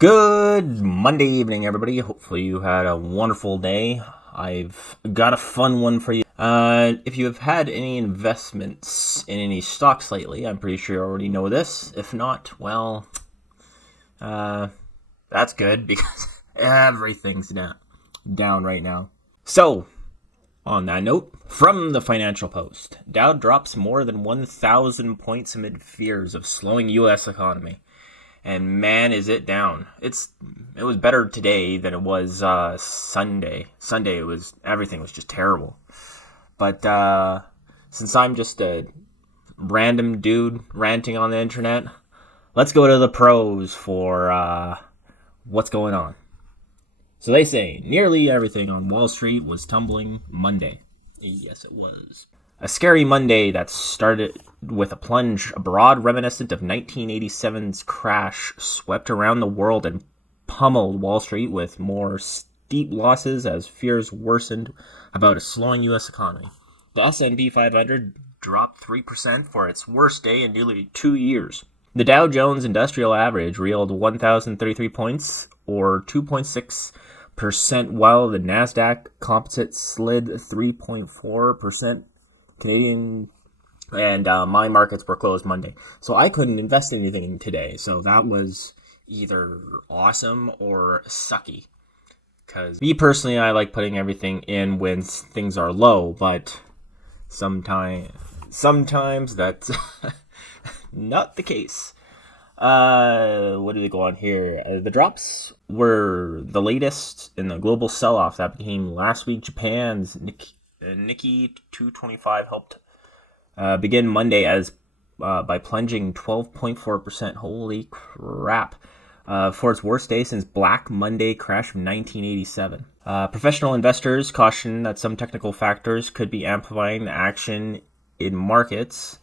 Good Monday evening, everybody. Hopefully, you had a wonderful day. I've got a fun one for you. If you have had any investments in any stocks lately, I'm pretty sure you already know this. If not, well, that's good because everything's down right now. So, on that note, from the Financial Post, Dow drops more than 1,000 points amid fears of slowing U.S. economy. And man, is it down. It was better today than it was Sunday. Sunday everything was just terrible. But since I'm just a random dude ranting on the internet, let's go to the pros for what's going on. So they say nearly everything on Wall Street was tumbling Monday. Yes, it was. A scary Monday that started with a plunge, abroad reminiscent of 1987's crash, swept around the world and pummeled Wall Street with more steep losses as fears worsened about a slowing U.S. economy. The S&P 500 dropped 3% for its worst day in nearly 2 years. The Dow Jones Industrial Average reeled 1,033 points, or 2.6%, while the Nasdaq Composite slid 3.4%. Canadian and my markets were closed Monday, so I couldn't invest in anything today. So that was either awesome or sucky. Because me personally, I like putting everything in when things are low, but sometimes that's not the case. What did they go on here? The drops were the latest in the global sell-off that came last week. Japan's Nikkei 225 helped begin Monday by plunging 12.4%. Holy crap. For its worst day since Black Monday crash of 1987. Professional investors caution that some technical factors could be amplifying the action in markets.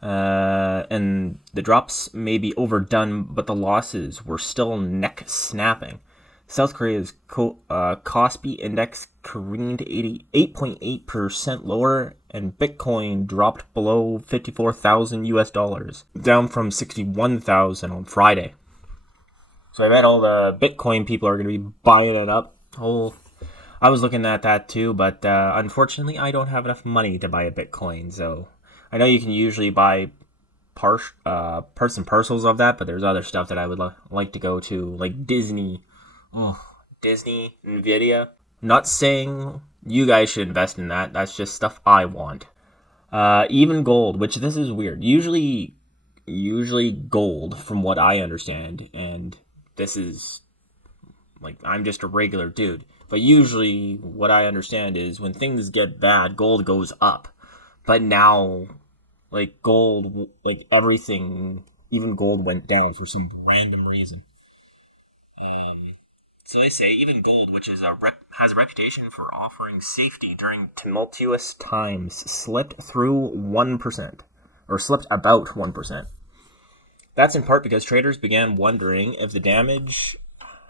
And the drops may be overdone, but the losses were still neck-snapping. South Korea's Kospi index careened 8.8% lower, and Bitcoin dropped below 54,000 US dollars, down from 61,000 on Friday. So I bet all the Bitcoin people are going to be buying it up. I was looking at that too, but unfortunately, I don't have enough money to buy a Bitcoin. So I know you can usually buy parts and parcels of that, but there's other stuff that I would like to go to, like Disney, Nvidia. Not saying you guys should invest in that. That's just stuff I want. Even gold, which this is weird. Usually gold, from what I understand, and this is like I'm just a regular dude. But usually, what I understand is when things get bad, gold goes up. But now, like gold, like everything, even gold went down for some random reason. So they say even gold, which has a reputation for offering safety during tumultuous times, slipped through 1%, or slipped about 1%. That's in part because traders began wondering if the damage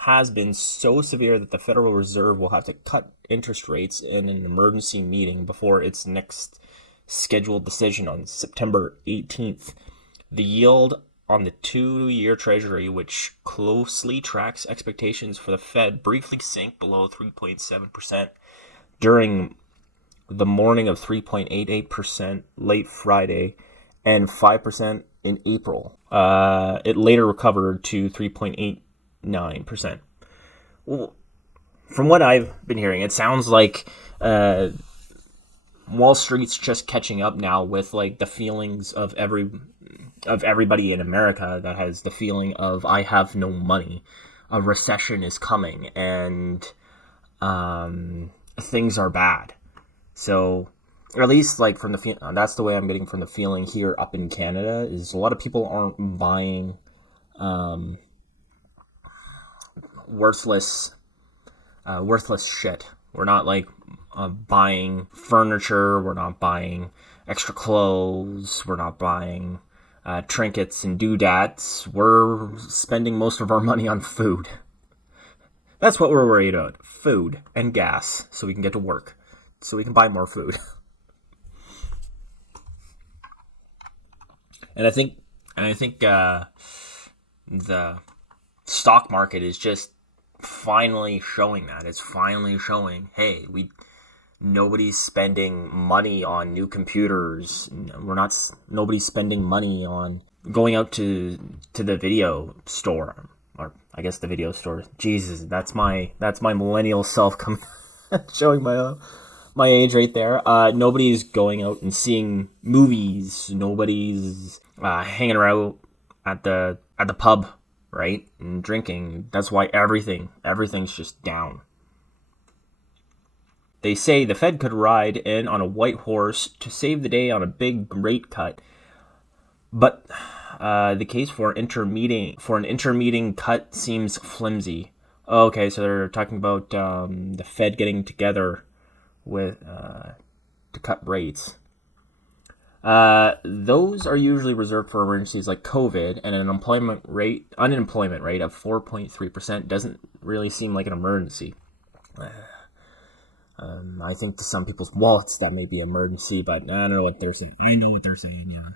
has been so severe that the Federal Reserve will have to cut interest rates in an emergency meeting before its next scheduled decision on September 18th. The yield on the 2-year Treasury, which closely tracks expectations for the Fed, briefly sank below 3.7% during the morning of 3.88% late Friday and 5% in April. It later recovered to 3.89%. Well, from what I've been hearing, it sounds like Wall Street's just catching up now with like the feelings of everybody in America that has the feeling of I have no money, a recession is coming, and things are bad. So, or at least like from that's the way I'm getting from the feeling here up in Canada is a lot of people aren't buying worthless shit. We're not like buying furniture. We're not buying extra clothes. We're not buying trinkets and doodads. We're spending most of our money on food. That's what we're worried about. Food and gas, so we can get to work. So we can buy more food. And I think the stock market is just finally showing that. It's finally showing, hey, nobody's spending money on new computers. Nobody's spending money on going out to the video store, or I guess the video store. Jesus, that's my millennial self coming showing my age right there. Nobody's going out and seeing movies. Nobody's hanging around at the pub, right, and drinking. That's why everything's just down. They say the Fed could ride in on a white horse to save the day on a big rate cut, but the case for an intermeeting cut seems flimsy. Okay, so they're talking about the Fed getting together with to cut rates. Those are usually reserved for emergencies like COVID, and an unemployment rate of 4.3% doesn't really seem like an emergency. I think to some people's wallets that may be emergency, but I don't know what they're saying. I know what they're saying, yeah.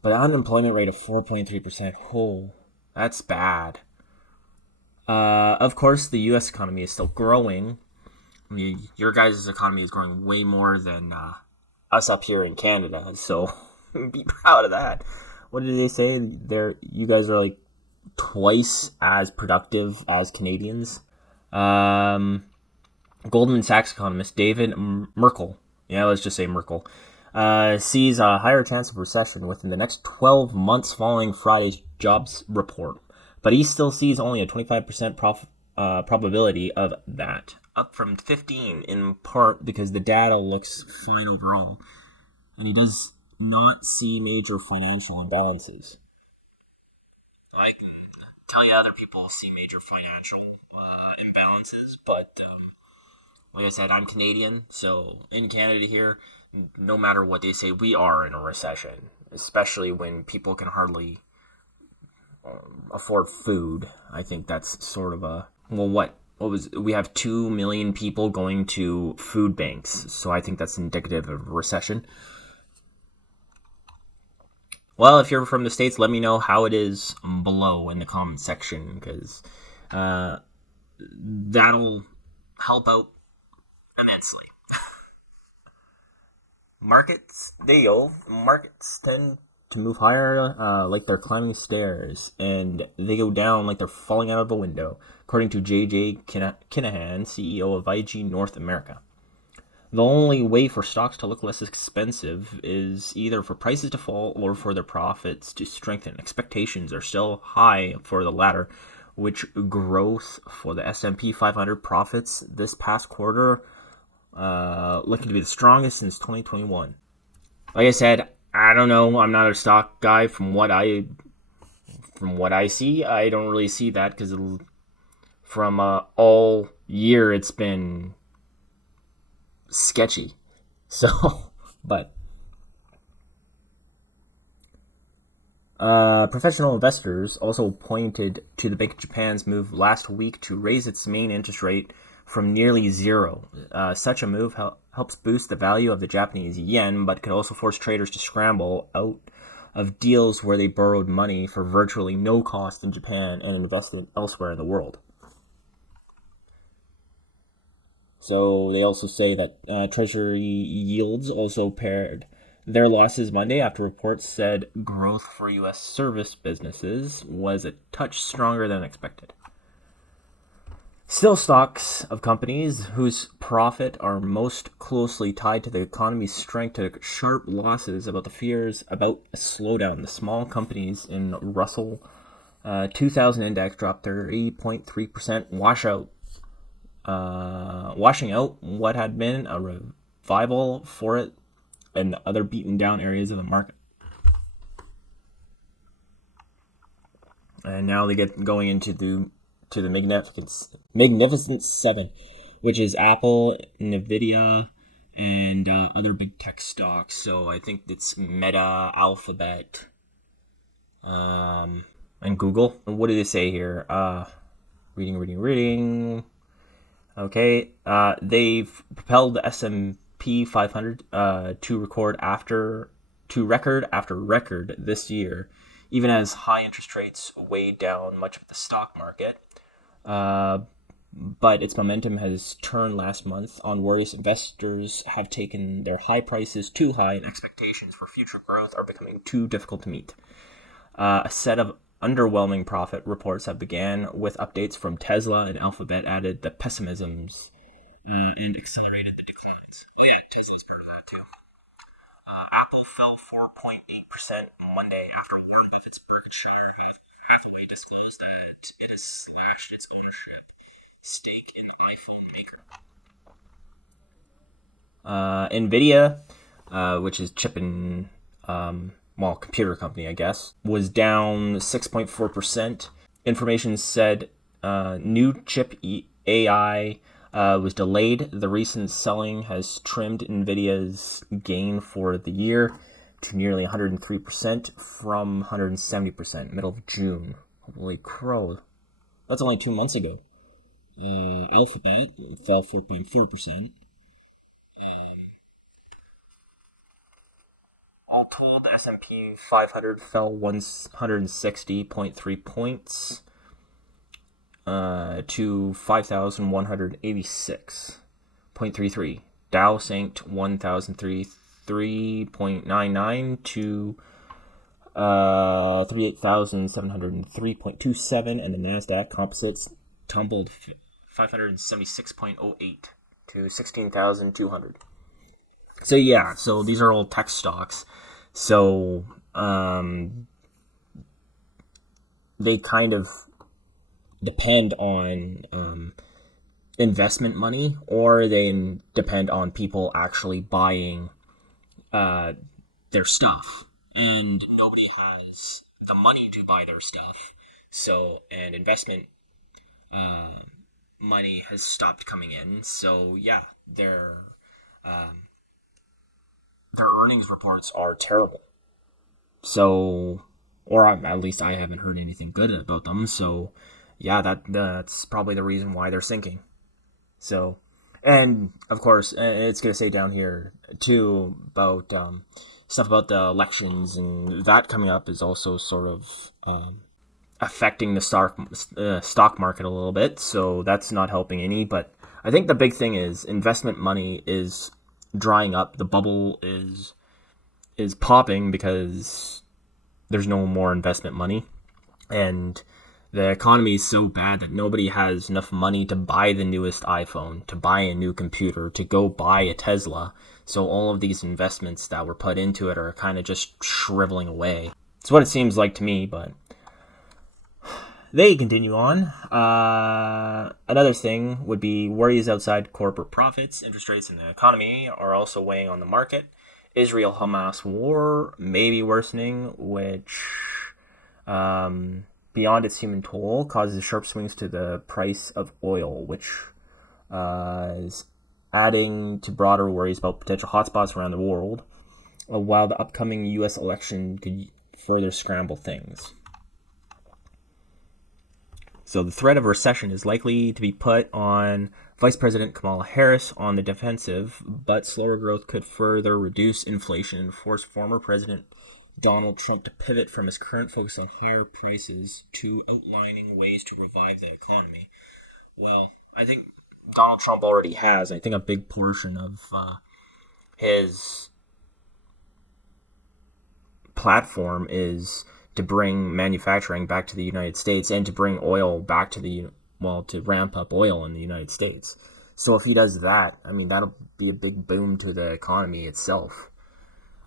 But an unemployment rate of 4.3%, oh, that's bad. Of course, the U.S. economy is still growing. I mean, your guys' economy is growing way more than us up here in Canada, so be proud of that. What did they say? You guys are like twice as productive as Canadians. Goldman Sachs economist David Merkel, let's just say Merkel, sees a higher chance of recession within the next 12 months following Friday's jobs report. But he still sees only a 25% probability of that, up from 15 in part because the data looks fine overall. And he does not see major financial imbalances. I can tell you other people see major financial imbalances, but like I said, I'm Canadian, so in Canada here, no matter what they say, we are in a recession, especially when people can hardly afford food. I think that's sort of we have 2 million people going to food banks, so I think that's indicative of a recession. Well, if you're from the States, let me know how it is below in the comment section, because that'll help out immensely. Markets tend to move higher like they're climbing stairs, and they go down like they're falling out of a window, according to J.J. Kinahan, CEO of IG North America. The only way for stocks to look less expensive is either for prices to fall or for their profits to strengthen. Expectations are still high for the latter, which growth for the S&P 500 profits this past quarter looking to be the strongest since 2021. Like I said, I don't know. I'm not a stock guy. From what I see, I don't really see that because from all year it's been sketchy. So, but professional investors also pointed to the Bank of Japan's move last week to raise its main interest rate from nearly zero. Such a move helps boost the value of the Japanese yen, but could also force traders to scramble out of deals where they borrowed money for virtually no cost in Japan and invested elsewhere in the world. So they also say that Treasury yields also paired their losses Monday after reports said growth for U.S. service businesses was a touch stronger than expected. Still, stocks of companies whose profit are most closely tied to the economy's strength took sharp losses about the fears about a slowdown. The small companies in Russell 2000 index dropped 30.3%, washing out what had been a revival for it and other beaten down areas of the market. And now they get going into the Magnificent Seven, which is Apple, Nvidia, and other big tech stocks. So I think it's Meta, Alphabet, and Google. And what do they say here? Reading. Okay, they've propelled the S&P 500 to record after record this year, even as high interest rates weighed down much of the stock market. But its momentum has turned last month on worries investors have taken their high prices too high and expectations for future growth are becoming too difficult to meet. A set of underwhelming profit reports have began with updates from Tesla and Alphabet added the pessimisms and accelerated the declines. Yeah, Tesla's part of that too. Apple fell 4.8% Monday after Warren Buffett's Berkshire Hathaway disclosed that it has slashed its ownership stake in iPhone maker. Nvidia, which is chip and computer company, I guess, was down 6.4%. Information said new chip AI was delayed. The recent selling has trimmed Nvidia's gain for the year to nearly 103% from 170% middle of June. Holy crow. That's only 2 months ago. Alphabet fell 4.4%. All told, the S&P 500 fell 160.3 points to 5,186.33. Dow sank 1,033.99 to 38,703.27, and the Nasdaq Composites tumbled 576.08 to 16,200. So yeah, so these are all tech stocks. So they kind of depend on investment money, or they depend on people actually buying their stuff. And nobody has the money to buy their stuff. So, and investment money has stopped coming in. So yeah, their earnings reports are terrible. So, or at least I haven't heard anything good about them. So, yeah, that's probably the reason why they're sinking. So, and of course, it's going to say down here too about stuff about the elections, and that coming up is also sort of affecting the stock market a little bit. So that's not helping any. But I think the big thing is investment money is drying up. The bubble is popping because there's no more investment money, and the economy is so bad that nobody has enough money to buy the newest iPhone, to buy a new computer, to go buy a Tesla. So all of these investments that were put into it are kind of just shriveling away. It's what it seems like to me, but they continue on. Another thing would be worries outside corporate profits. Interest rates in the economy are also weighing on the market. Israel-Hamas war may be worsening, which, beyond its human toll, causes sharp swings to the price of oil, which is adding to broader worries about potential hotspots around the world, while the upcoming U.S. election could further scramble things. So the threat of a recession is likely to be put on Vice President Kamala Harris on the defensive, but slower growth could further reduce inflation and force former President Donald Trump to pivot from his current focus on higher prices to outlining ways to revive the economy. Well, I think Donald Trump already has. I think a big portion of his platform is to bring manufacturing back to the United States and to bring oil back to to ramp up oil in the United States. So if he does that, I mean, that'll be a big boom to the economy itself.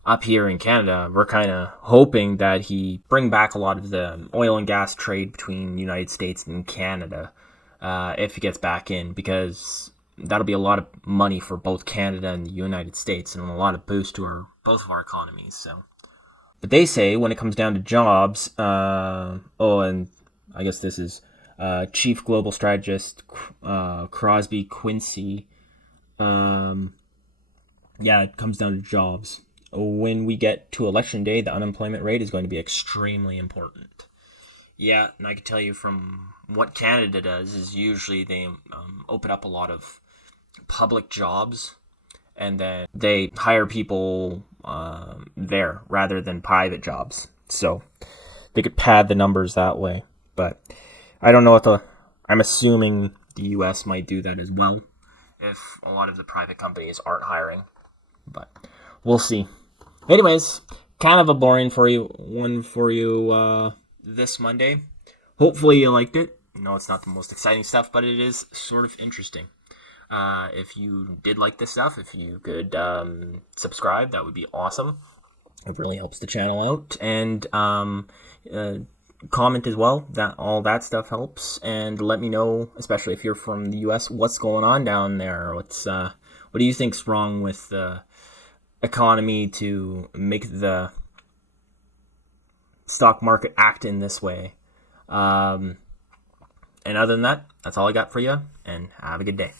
Up here in Canada, we're kind of hoping that he bring back a lot of the oil and gas trade between the United States and Canada if he gets back in, because that'll be a lot of money for both Canada and the United States and a lot of boost to both of our economies. So, but they say when it comes down to jobs, and I guess this is Chief Global Strategist Crosby Quincy. It comes down to jobs. When we get to election day, the unemployment rate is going to be extremely important. Yeah, and I can tell you from what Canada does is usually they open up a lot of public jobs, and then they hire people there rather than private jobs. So pad the numbers that way. But I don't know what I'm assuming the U.S. might do that as well if a lot of the private companies aren't hiring. But we'll see. Anyways, kind of a boring one for you this Monday. Hopefully you liked it. No, it's not the most exciting stuff, but it is sort of interesting. If you did like this stuff, if you could subscribe, that would be awesome. It really helps the channel out. And comment as well. All that stuff helps. And let me know, especially if you're from the U.S., what's going on down there. What do you think's wrong with the economy to make the stock market act in this way? And other than that, that's all I got for you. And have a good day.